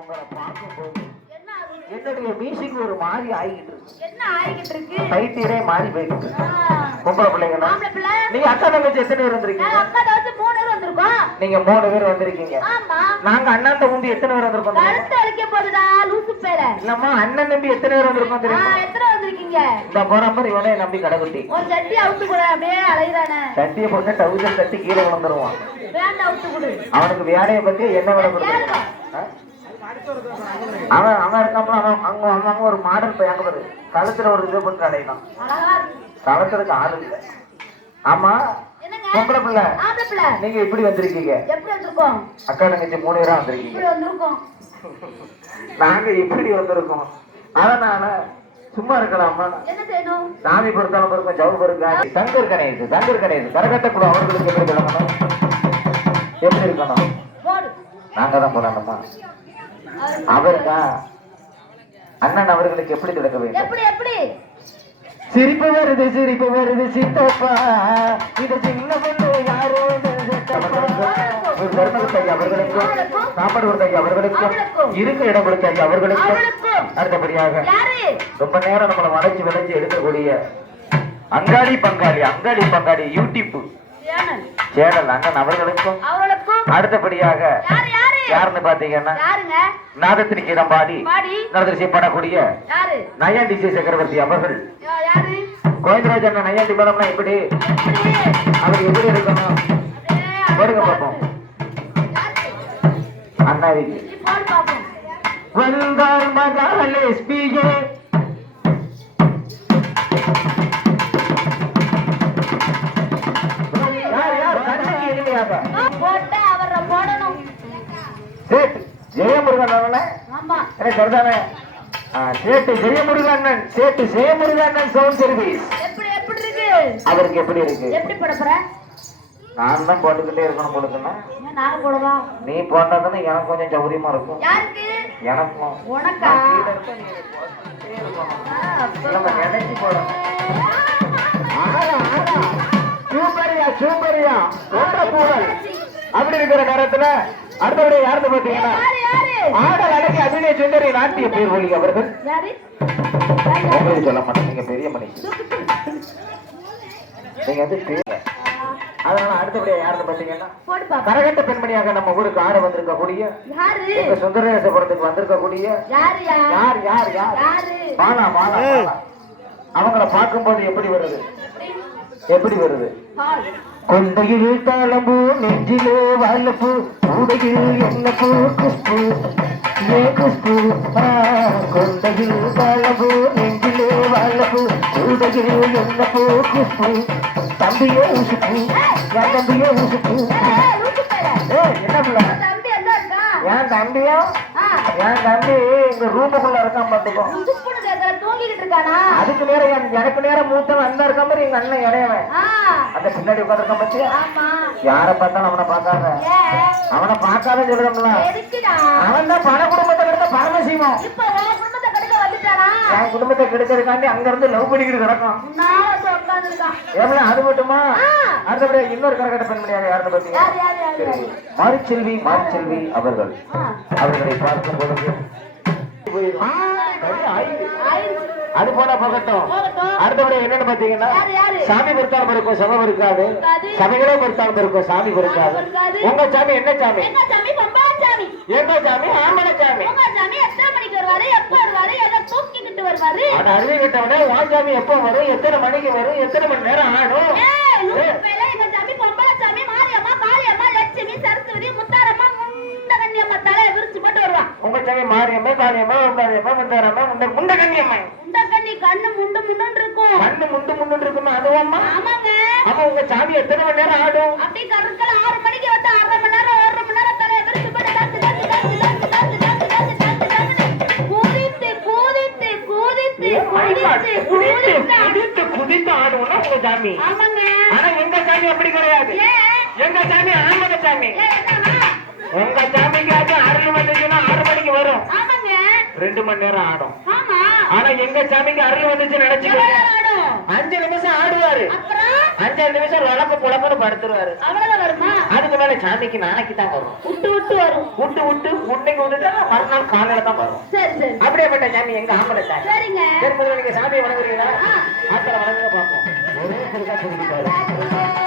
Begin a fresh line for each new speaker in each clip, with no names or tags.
உங்களை பார்க்கும்போது? என்னுடைய மியூசிக் ஒரு மாதிரி ஆகிட்டு இருக்கு
என்ன ஆகிக்கிட்டு இருக்கு
டைட்டீரே மாறி போயிட்டு. பொம்பளை பிள்ளைங்களா நீங்க அக்கா தங்கச்சி எத்தனை பேர் வந்திருக்கீங்க?
அக்கா தவிர்த்து மூணு பேர் வந்திருக்கோம்.
நீங்க மூணு பேர் வந்திருக்கீங்க. நாங்க அண்ணன் தம்பி எத்தனை பேர் வந்திருக்கோம்?
கழுத்து அழிக்க போதுடா லூசு பேர.
இல்லம்மா அண்ணன் தம்பி எத்தனை பேர் வந்திருக்கோம் தெரியுமா?
எத்தனை வந்திருக்கீங்க?
இந்த போறம்பர் இவனே நம்பி கடகுட்டி
உன் சட்டி அவுத்து கூட அப்படியே அலைகிறானே
சட்டியை போட்டு டவுசர் தட்டி கீழே விழுந்துருவான்.
வேண்டாம் அவுத்து கொடு.
அவனுக்கு வேலையை பத்தி என்ன வேலை
கேளுப்பா.
அவன் அவன் இருக்காம அவன் அங்க அவங்க ஒரு மாடல் போய் அங்க வருது களத்துல ஒரு இது போட்டு
அடையணும்.
களத்துக்கு ஆள் இல்லை. ஆமா பொம்பளை பிள்ளை. நீங்க இப்படி வந்திருக்கீங்க? அக்கா தங்கச்சி மூணு பேரா வந்திருக்கீங்க. நாங்க இப்படி வந்திருக்கோம்? அதனால சும்மா இருக்கலாமா? சாமி பொறுத்தாலும் பொறுக்கும் ஜவு பொறுக்க தங்கர் கணேசு சங்கர் கணேசு கரகட்ட கூட அவர்களுக்கு எப்படி இருக்கணும்? எப்படி இருக்கணும்? நாங்க தான்
போடணுமா
அவருக்கா அண்ணன் அவர்களுக்கு எப்படி திறக்க வேண்டும்?
எப்படி எப்படி?
சிரிப்பு வருது சிரிப்பு வருது சித்தப்பா. இது சின்ன பொண்ணு யாரோ அவர்களுக்கும் சாப்பாடு கொடுத்த அவர்களுக்கும் இருக்க இடம் கொடுத்த அவர்களுக்கும் அடுத்தபடியாக ரொம்ப நேரம் நம்மளை வளைச்சு விளைச்சு எடுக்கக்கூடிய அங்காடி பங்காளி அங்காடி பங்காளி யூடியூப்
சேனல்.
அண்ணன் அவர்களுக்கும் அடுத்தபடியாக யாருன்னு பாத்தீங்கன்னா நாதத்திரிக்கு பாடி நடதரிசி
பண்ணக்கூடிய
நயாண்டி சி. சக்கரவர்த்தி அவர்கள். கோவிந்தராஜ் அண்ணன் நயாண்டி படம்னா எப்படி? அவர் எப்படி இருக்கணும்? போடுங்க பார்ப்போம் அண்ணாவிக்கு. வந்தார்
மகாலட்சுமி. எனக்கு
சேட்டு செய்ய முருகண்ணன் சேட்டு
எப்படி இருக்கு?
எப்படி
போட
போட்டுக்கிட்டே இருக்கணும் போட்டுக்கணும் நீ போட்டதுன்னு எனக்கு கொஞ்சம் சௌரியமா இருக்கும். எனக்கும். நினைச்சு போடணும். சூப்பரியா சூப்பரியா. ரொம்ப அப்படி இருக்கிற நேரத்துல அடுத்தபடி யார்த்து பாத்தீங்கன்னா ஆடல் அழகி அபிநய சுந்தரி நாட்டிய பேர் ஒளி அவர்கள் சொல்ல பெரிய மனுஷன். நீங்க வந்து பேர்ல அதனால அடுத்தபடியா யாருன்னு பாத்தீங்கன்னா கரகட்ட பெண்மணியாக நம்ம ஊருக்கு ஆட வந்திருக்கக்கூடிய
யாரு?
எங்க சுந்தரேசபுரத்துக்கு
யாரு யார்?
யார் பாலா பாலா. அவங்கள பார்க்கும்போது எப்படி வருது? எப்படி? வருது. கொண்டையில் தாளம்பூ நெஞ்சிலே வாழப்பூ கூடையில் என்ன பூ குஷ்பு ஏ குஷ்பு கொண்டையில் தாளம்பூ நெஞ்சிலே வாழப்பூ கூடையில் என்ன பூ குஷ்பு தம்பியே உசுப்பு என் தம்பியே உசுப்பு என்ன பிள்ளை
உன் தம்பி எங்க இருக்கான்?
என் தம்பியும்
ஆ,
என் தம்பி? இந்த ரூமுக்குள்ள இருக்கான்
கேக்குற, தூங்கிக்கிட்டு இருக்கானா?
அதுக்கு நேரம் என்- எனக்கு நேரம் மூத்தவன் அந்த இருக்க மாதிரி எங்க அண்ணன் இடையவன் அந்த பின்னாடி உட்காந்துருக்கான் பத்தியா
ஆமா.
யார பார்த்தாலும் அவனை பார்க்காத? அவனை பார்க்காத
எதுக்குடா?
அவன் தான் பல குடும்பத்தை கிடக்க பரமசிவம்
இப்ப உன் குடும்பத்தை கெடுக்க வந்துட்டானா?
என் குடும்பத்தை கெடுக்கிறதுக்காண்டி அங்க இருந்து லவ் பண்ணிக்கிட்டு கிடக்கும். எவ்வளவு அது மட்டுமா. அடுத்தபடியா இன்னொரு கரகட்ட பெண்மணியாக யாருன்னு பாத்தீங்க? மாரிச்செல்வி மாரிச்செல்வி அவர்கள் அவர்களை பார்க்கும் பொழுது ஆ, கை ஆயுது.
ஆயிடுச்சு.
அது போனா போகட்டும். அடுத்தபடி என்னன்னு பாத்தீங்கன்னா சாமி பொருத்தாம இருக்கும் சமம் இருக்காது. சமைகளே பொருத்தாம இருக்கும் சாமி பொறுக்காது. உங்க சாமி என்ன சாமி?
என்ன சாமி?
ஆம்பளை சாமி. அருவி கிட்டவனே உன் சாமி எப்ப வரும்? எத்தனை மணிக்கு வரும்? எத்தனை மணி நேரம்
ஆகும்? போட்டு வருவா.
உங்க சாமி மாரியம்மா காளியம்மா உண்டாரியம்மா முந்தாரம்மா முண்ட முண்டகன்னியம்மா
முண்டகன்னி கண்ணு முண்டு முண்டுன்னு இருக்கும்.
கண்ணு முண்டு முண்டு இருக்குமா அதுவாம்மா
ஆமாங்க.
ஆமா உங்க சாமி எத்தனை மணி நேரம் ஆடும்
அப்படியே கருக்கல ஆறு மணிக்கு வந்து அரை மணி நேரம், ஒரு மணி நேரம் தலையை விரிச்சு போட்டு டக்கு, டக்கு, டக்கு, டக்கு, டக்கு, டக்கு, டக்கு, டக்கு, டக்குன்னு குதித்து, குதித்து, குதித்து, குதித்து,
குதித்து
குதித்து.
குதித்து குதித்து ஆடுவோம்னா உங்க சாமி
ஆமாங்க.
ஆனா எங்க சாமி அப்படி கிடையாது? எங்க சாமி ஆம்பளை சாமி? உங்க சாமிக்கு அது அருள் வந்துச்சுன்னா ஆறு மணிக்கு வரும். ரெண்டு மணி நேரம் ஆடும்.
ஆமா.
ஆனா எங்க சாமிக்கு அருள் வந்துச்சு நினைச்சுக்கோங்க? அஞ்சு நிமிஷம் ஆடுவாரு.
அஞ்சாறு நிமிஷம் உழப்பு புழப்புன்னு படுத்துருவாரு. அதுக்கு மேல சாமிக்கு நாளைக்கு தான் வரும்.
விட்டு விட்டு வரும்.
விட்டு விட்டு முன்னைக்கு விட்டுட்டா மறுநாள் காலையில தான் வரும்.
சரி சரி.
அப்படியேப்பட்ட சாமி எங்க ஆம்பளை சரி நீங்க சாமியை வணங்குறீங்களா. ஆத்திர வணங்குங்க பார்ப்போம். ஒரே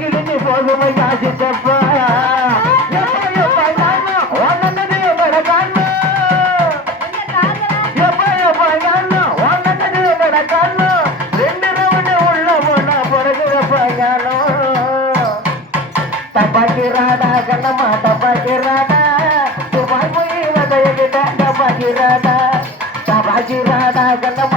கிழிஞ்சு போகுமை காசு தப்பா தப்பாக்கிராடா கண்ணம்மா தப்பாக்கிராடா துபாய் போய் வதையகிட்ட தப்பாக்கிராடா தப்பாக்கிராடா கண்ணம்மா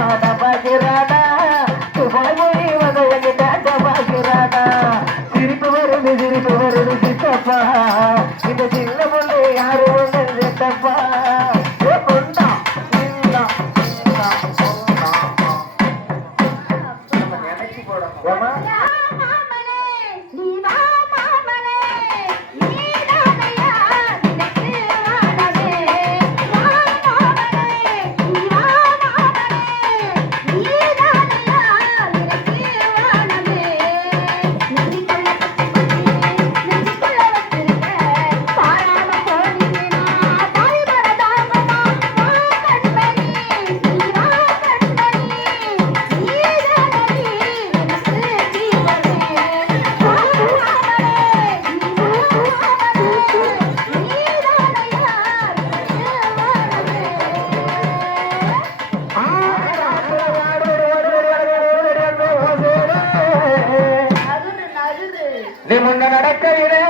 நீ முன்ன நடக்கையிலே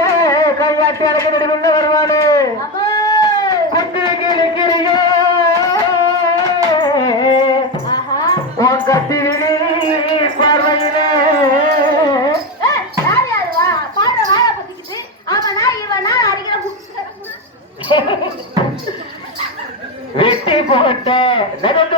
கையாட்டி அடக்க நெடுமுன்ன வருவானே. குட்டி கிழிக்கிறியோ
உன் கத்திரிலே பார்வையிலே. வெட்டி போட்ட நெடுந்த